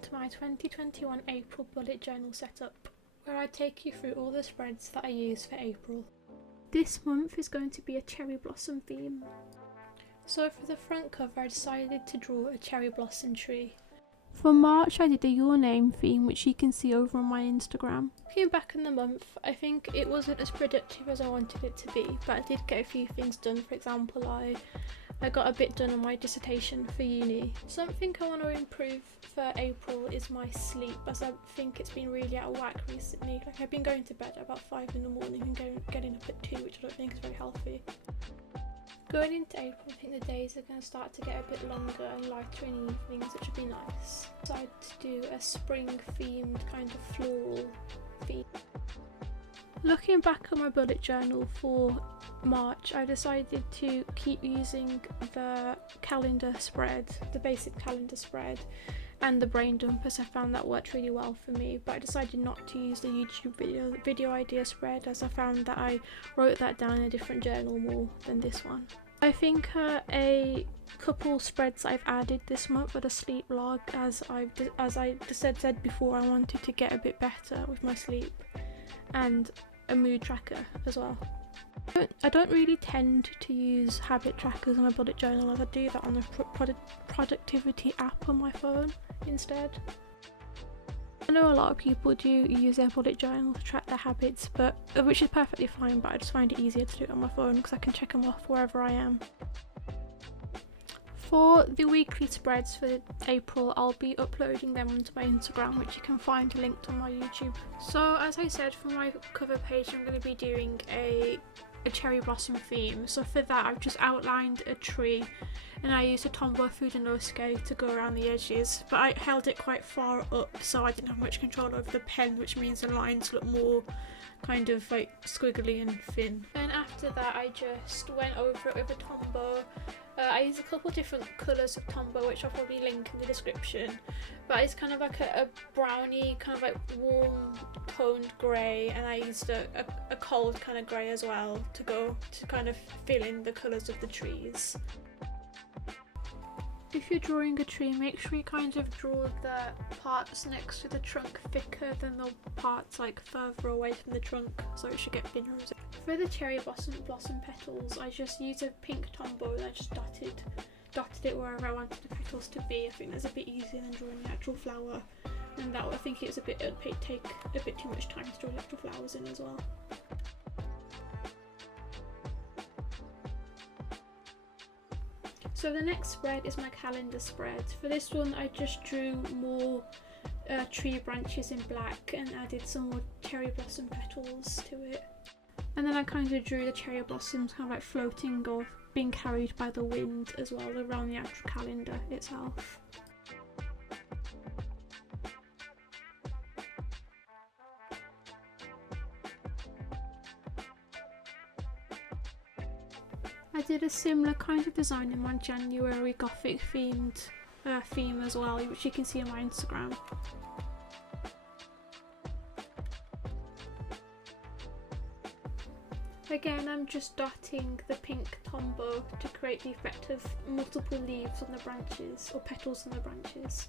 welcome to my 2021 April bullet journal setup, where I take you through all the spreads that I use for April. This month is going to be a cherry blossom theme. So for the front cover I decided to draw a cherry blossom tree. For March I did a Your Name theme, which you can see over on my Instagram. Looking back in the month, I think it wasn't as productive as I wanted it to be, but I did get a few things done. For example, I got a bit done on my dissertation for uni. Something I want to improve for April is my sleep, as I think it's been really out of whack recently. Like, I've been going to bed at about 5 in the morning and getting up at 2, which I don't think is very healthy. Going into April, I think the days are going to start to get a bit longer and lighter in the evenings, which would be nice. I decided to do a spring themed kind of floral theme. Looking back at my bullet journal for March, I decided to keep using the calendar spread, the basic calendar spread, and the brain dump, as I found that worked really well for me, but I decided not to use the YouTube video idea spread, as I found that I wrote that down in a different journal more than this one. I think a couple spreads I've added this month are the sleep log, as I said before, I wanted to get a bit better with my sleep, and a mood tracker as well. I don't really tend to use habit trackers on my bullet journal, as I do that on the productivity app on my phone instead. I know a lot of people do use their bullet journal to track their habits, which is perfectly fine, but I just find it easier to do it on my phone because I can check them off wherever I am. For the weekly spreads for April, I'll be uploading them onto my Instagram, which you can find linked on my YouTube. So as I said, for my cover page I'm going to be doing a cherry blossom theme. So for that I've just outlined a tree and I used a Tombow fudanosuke to go around the edges, but I held it quite far up so I didn't have much control over the pen, which means the lines look more kind of like squiggly and thin. Then after that I just went over it with a Tombow. I used a couple different colours of Tombow, which I'll probably link in the description, but it's kind of like a browny, kind of like warm toned grey, and I used a cold kind of grey as well to kind of fill in the colours of the trees. If you're drawing a tree, make sure you kind of draw the parts next to the trunk thicker than the parts like further away from the trunk, so it should get thinner. For the cherry blossom petals, I just used a pink Tombow and I just dotted it wherever I wanted the petals to be. I think that's a bit easier than drawing the actual flower, and that I think it'd take a bit too much time to draw the actual flowers in as well. So the next spread is my calendar spread. For this one I just drew more tree branches in black and added some more cherry blossom petals to it. And then I kind of drew the cherry blossoms kind of like floating or being carried by the wind as well around the actual calendar itself. I did a similar kind of design in my January gothic themed theme as well, which you can see on my Instagram. Again, I'm just dotting the pink Tombow to create the effect of multiple leaves on the branches, or petals on the branches.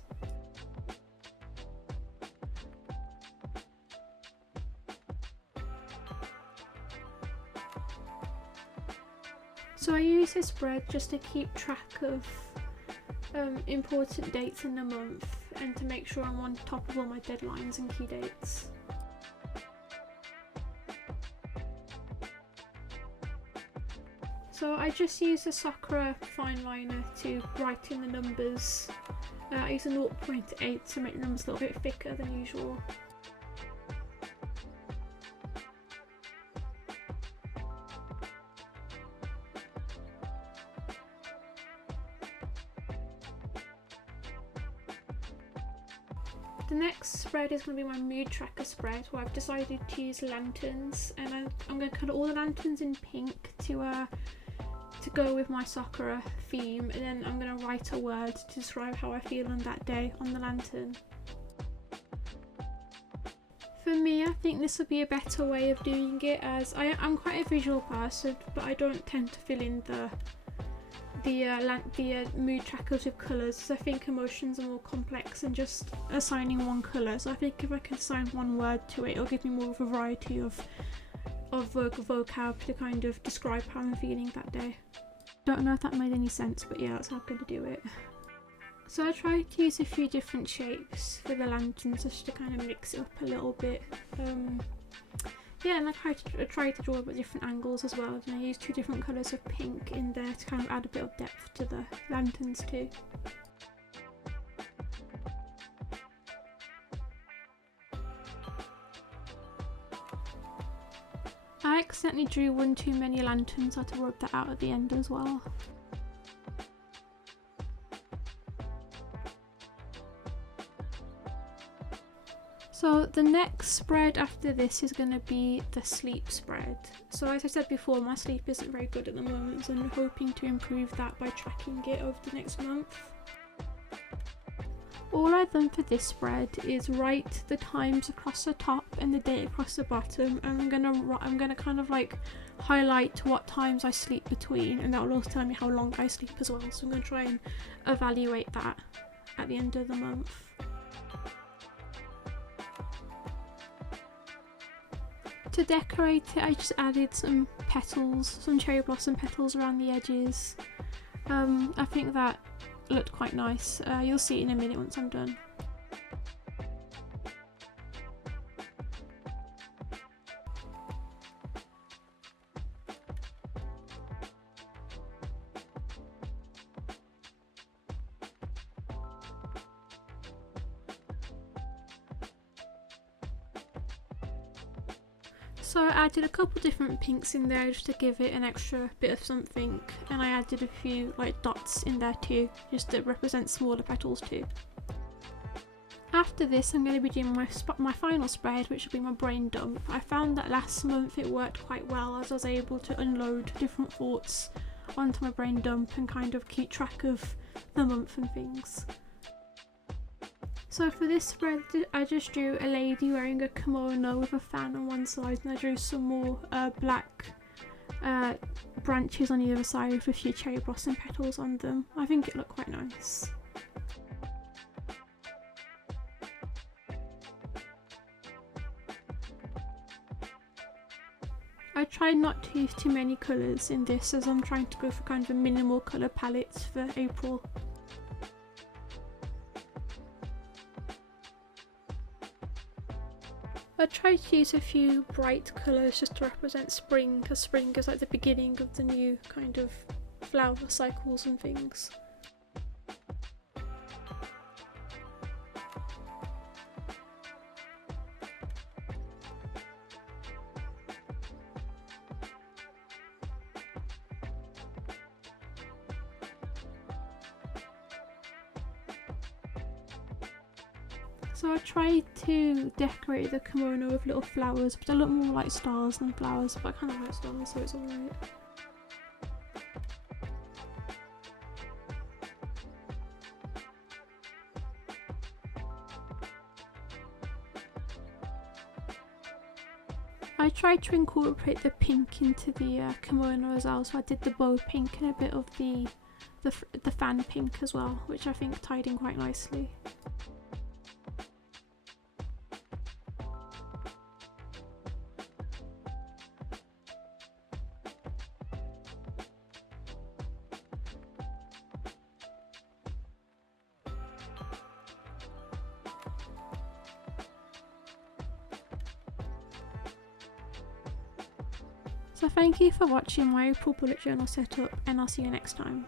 So I use this spread just to keep track of important dates in the month and to make sure I'm on top of all my deadlines and key dates. So I just use a sakura fineliner to write in the numbers. I use a 0.8 to make the numbers a little bit thicker than usual. The next spread is going to be my mood tracker spread, where I've decided to use lanterns, and I'm going to colour all the lanterns in pink to go with my sakura theme, and then I'm going to write a word to describe how I feel on that day on the lantern. For me, I think this would be a better way of doing it, as I'm quite a visual person, but I don't tend to fill in the mood trackers with colours. So I think emotions are more complex than just assigning one colour. So I think if I can assign one word to it, it'll give me more of a variety of vocab to kind of describe how I'm feeling that day. Don't know if that made any sense, but yeah, that's how I'm going to do it. So I tried to use a few different shapes for the lanterns just to kind of mix it up a little bit. Yeah, and I tried to draw up at different angles as well, and I used 2 different colours of pink in there to kind of add a bit of depth to the lanterns too. I accidentally drew one too many lanterns, so I had to rub that out at the end as well. So the next spread after this is going to be the sleep spread. So as I said before, my sleep isn't very good at the moment, so I'm hoping to improve that by tracking it over the next month. All I've done for this spread is write the times across the top and the date across the bottom, and I'm gonna kind of like highlight what times I sleep between, and that will also tell me how long I sleep as well. So I'm gonna try and evaluate that at the end of the month. To decorate it, I just added some petals, some cherry blossom petals around the edges. I think that looked quite nice. You'll see it in a minute once I'm done. So I added a couple different pinks in there just to give it an extra bit of something, and I added a few like dots in there too, just to represent smaller petals too. After this I'm going to be doing my final spread, which will be my brain dump. I found that last month it worked quite well, as I was able to unload different thoughts onto my brain dump and kind of keep track of the month and things. So for this spread I just drew a lady wearing a kimono with a fan on one side, and I drew some more black branches on the other side with a few cherry blossom petals on them. I think it looked quite nice. I tried not to use too many colours in this, as I'm trying to go for kind of a minimal colour palettes for April. I tried to use a few bright colours just to represent spring, because spring is like the beginning of the new kind of flower cycles and things. So I tried to decorate the kimono with little flowers, but they look more like stars than flowers, but I kind of like stars, so it's alright. I tried to incorporate the pink into the kimono as well, so I did the bow pink and a bit of the fan pink as well, which I think tied in quite nicely. So thank you for watching my April bullet journal setup, and I'll see you next time.